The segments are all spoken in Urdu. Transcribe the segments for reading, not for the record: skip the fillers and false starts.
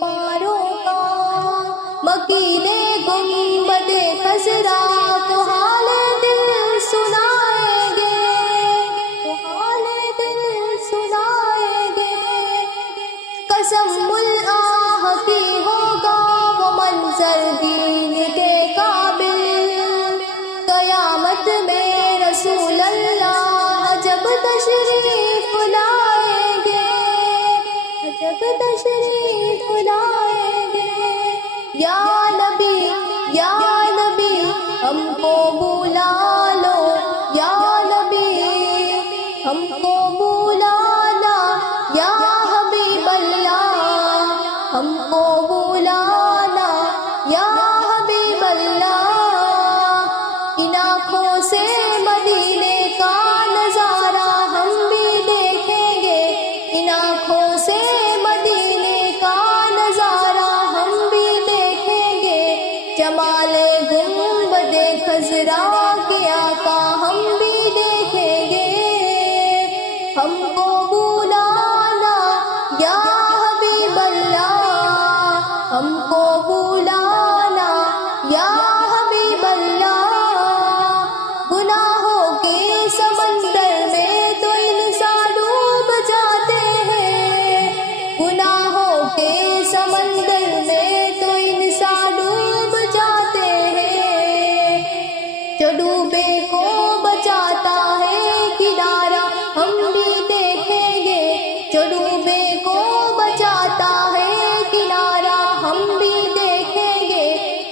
پاروں کا، مکین گنبد خضرا کو حال دل سنائیں گے، حال دل سنائیں گے۔ قسم الآہ کی ہوگا وہ منظر دین کے قابل، قیامت میں رسول اللہ جب تشریف لائیں گے، جب تشریف لائیں گے۔ یا نبی ہم کو بلا لو، یا نبی ہم کو بلانا، یا حبیب اللہ ہم کو بلانا، یا حبیب اللہ۔ ان آنکھوں سے مدینے کا نظارہ ہم بھی دیکھیں گے، ان آنکھوں سے مدینے کا نظارہ ہم بھی دیکھیں گے۔ جمال گنبد خضرا کے آقا ہم بھی دیکھیں گے، ہم کو بلانا یا حبیب اللہ، ہم کو بلانا یا حبیب اللہ۔ گناہوں کے سمندر میں تو انسان ڈوب جاتے ہیں، گناہوں کے سمندر میں تو انسان ڈوب جاتے ہیں۔ جو ڈوبے کو بچاتا ہے کنارہ ہم بھی دیکھیں گے، جو ڈوبے کو بچاتا ہے کنارہ ہم بھی دیکھیں گے۔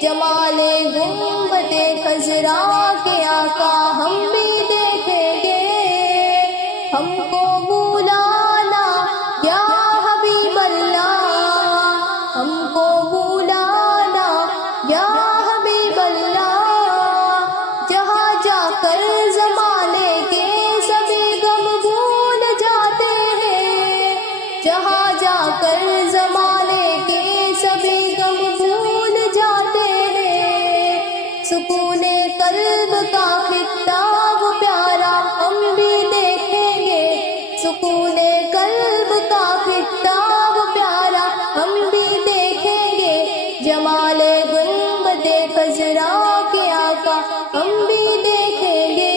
جمال گنبد خضرا کے آقا ہم بھی دیکھیں گے، ہم کو بلانا یا حبیب اللہ، ہم کو بلانا یا حبیب اللہ۔ جہاں جا کر زمانے کے سبھی غم بھول جاتے ہیں، جہاں جا کر زمانے کے سبھی غم بھول جاتے ہیں۔ سکون قلب کا خطہ وہ پیارا ہم بھی دیکھیں گے، سکون قلب کا خطہ وہ پیارا ہم بھی دیکھیں گے۔ جمال گنبد خضرا کے آقا ہم بھی دیکھیں گے،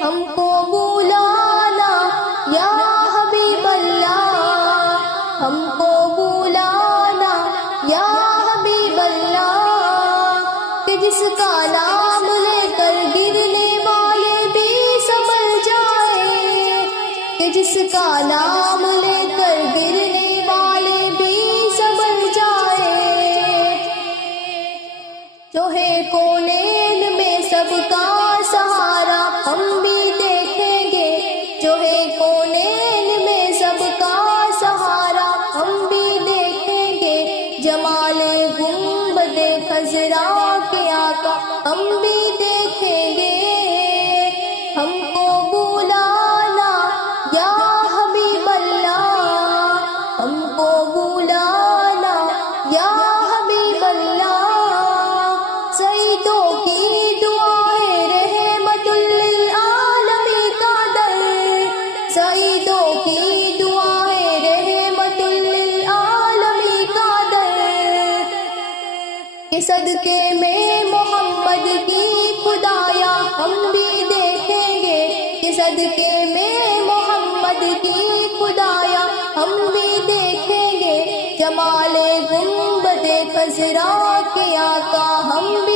ہم کو بلانا یا حبیب اللہ، ہم کو بلانا یا حبیب اللہ۔ کہ جس کا نام لے کر گرنے والے بھی سنبھل جائیں، کہ جس کا نام لے کر گرنے والے بھی سنبھل جائیں۔ جو ہے کونین میں سب کا سہارا ہم بھی دیکھیں گے، جو ہے کونین میں سب کا سہارا ہم بھی دیکھیں گے۔ جمال گنبد خضرا کے آقا ہم بھی دیکھیں گے، ہم کو بلانا یا حبیب اللہ، ہم کو بلانا یا حبیب اللہ۔ سعیدوں کی دعائیں رحمت للعالمین کا در، سعیدوں کی دعائیں رحمت للعالمین کا در۔ کہ صدقے میں محمد کی خدایا ہم بھی دیکھیں گے، کہ صدقے میں محمد کی خدایا ہم بھی دیکھیں گے۔ جمال گنبد خضرا کے آقا ہم بھی